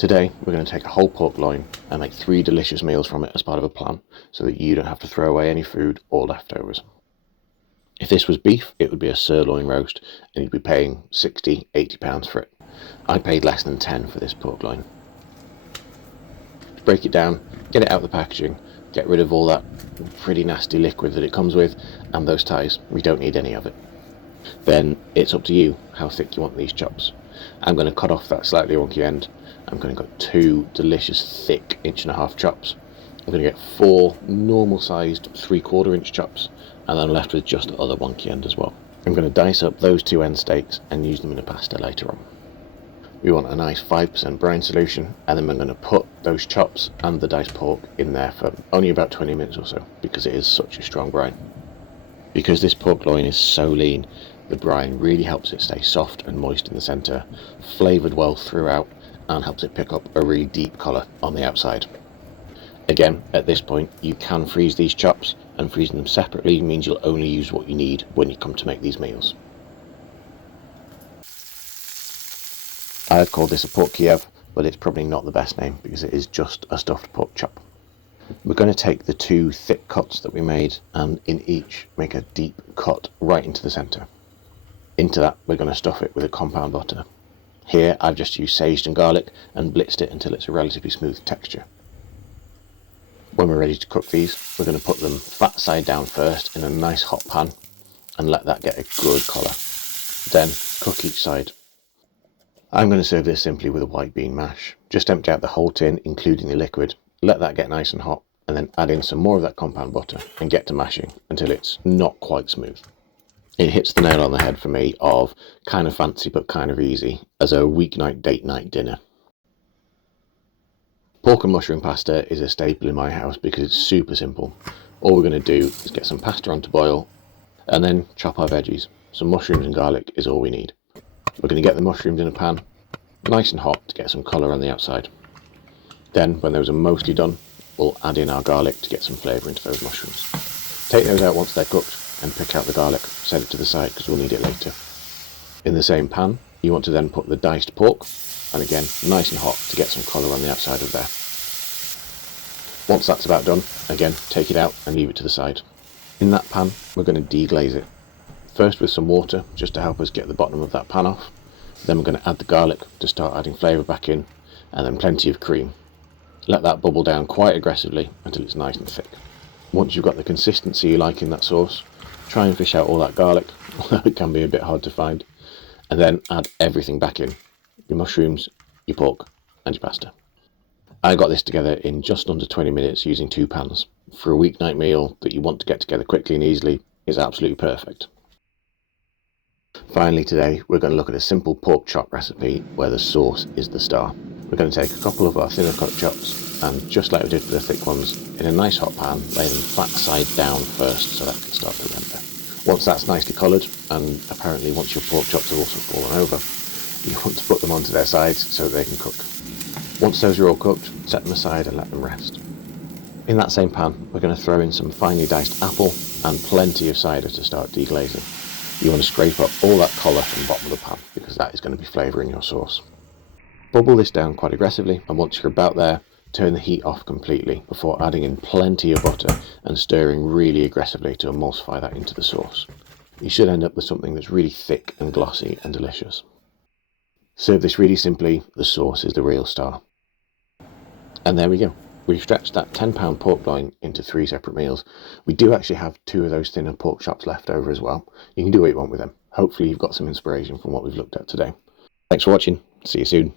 Today we're going to take a whole pork loin and make 3 delicious meals from it as part of a plan, so that you don't have to throw away any food or leftovers. If this was beef, it would be a sirloin roast and you'd be paying £60–80 for it. I paid less than 10 for this pork loin. To break it down, get it out of the packaging, get rid of all that pretty nasty liquid that it comes with and those ties. We don't need any of it. Then it's up to you how thick you want these chops. I'm going to cut off that slightly wonky end. I'm going to cut 2 delicious thick 1.5" chops. I'm going to get 4 normal sized 3/4 inch chops, and then I'm left with just the other wonky end as well. I'm going to dice up those 2 end steaks and use them in a pasta later on. We want a nice 5% brine solution, and then we're going to put those chops and the diced pork in there for only about 20 minutes or so, because it is such a strong brine. Because this pork loin is so lean, the brine really helps it stay soft and moist in the centre, flavoured well throughout, and helps it pick up a really deep colour on the outside. Again, at this point you can freeze these chops, and freezing them separately means you'll only use what you need when you come to make these meals. I'd call this a pork Kiev, but it's probably not the best name because it is just a stuffed pork chop. We're going to take the 2 thick cuts that we made and in each make a deep cut right into the centre. Into that we're going to stuff it with a compound butter. Here I've just used saged and garlic and blitzed it until it's a relatively smooth texture. When we're ready to cook these, we're going to put them flat side down first in a nice hot pan and let that get a good colour. Then cook each side. I'm going to serve this simply with a white bean mash. Just empty out the whole tin, including the liquid, let that get nice and hot, and then add in some more of that compound butter and get to mashing until it's not quite smooth. It hits the nail on the head for me of kind of fancy but kind of easy as a weeknight date night dinner. Pork and mushroom pasta is a staple in my house because it's super simple. All we're going to do is get some pasta on to boil and then chop our veggies. Some mushrooms and garlic is all we need. We're going to get the mushrooms in a pan, nice and hot to get some colour on the outside. Then, when those are mostly done, we'll add in our garlic to get some flavour into those mushrooms. Take those out once they're cooked and pick out the garlic, set it to the side because we'll need it later. In the same pan, you want to then put the diced pork, and again, nice and hot to get some colour on the outside of there. Once that's about done, again, take it out and leave it to the side. In that pan, we're going to deglaze it. First with some water, just to help us get the bottom of that pan off. Then we're going to add the garlic to start adding flavour back in, and then plenty of cream. Let that bubble down quite aggressively until it's nice and thick. Once you've got the consistency you like in that sauce, try and fish out all that garlic, although it can be a bit hard to find, and then add everything back in. Your mushrooms, your pork, and your pasta. I got this together in just under 20 minutes using 2 pans. For a weeknight meal that you want to get together quickly and easily, it's absolutely perfect. Finally today, we're going to look at a simple pork chop recipe where the sauce is the star. We're going to take a couple of our thinner cut chops and, just like we did for the thick ones, in a nice hot pan, lay them flat side down first so that can start to render. Once that's nicely coloured, and apparently once your pork chops have also fallen over, you want to put them onto their sides so that they can cook. Once those are all cooked, set them aside and let them rest. In that same pan, we're going to throw in some finely diced apple and plenty of cider to start deglazing. You want to scrape up all that colour from the bottom of the pan because that is going to be flavouring your sauce. Bubble this down quite aggressively, and once you're about there, turn the heat off completely before adding in plenty of butter and stirring really aggressively to emulsify that into the sauce. You should end up with something that's really thick and glossy and delicious. Serve this really simply, the sauce is the real star. And there we go. We've stretched that £10 pork loin into 3 separate meals. We do actually have 2 of those thinner pork chops left over as well. You can do what you want with them. Hopefully you've got some inspiration from what we've looked at today. Thanks for watching. See you soon.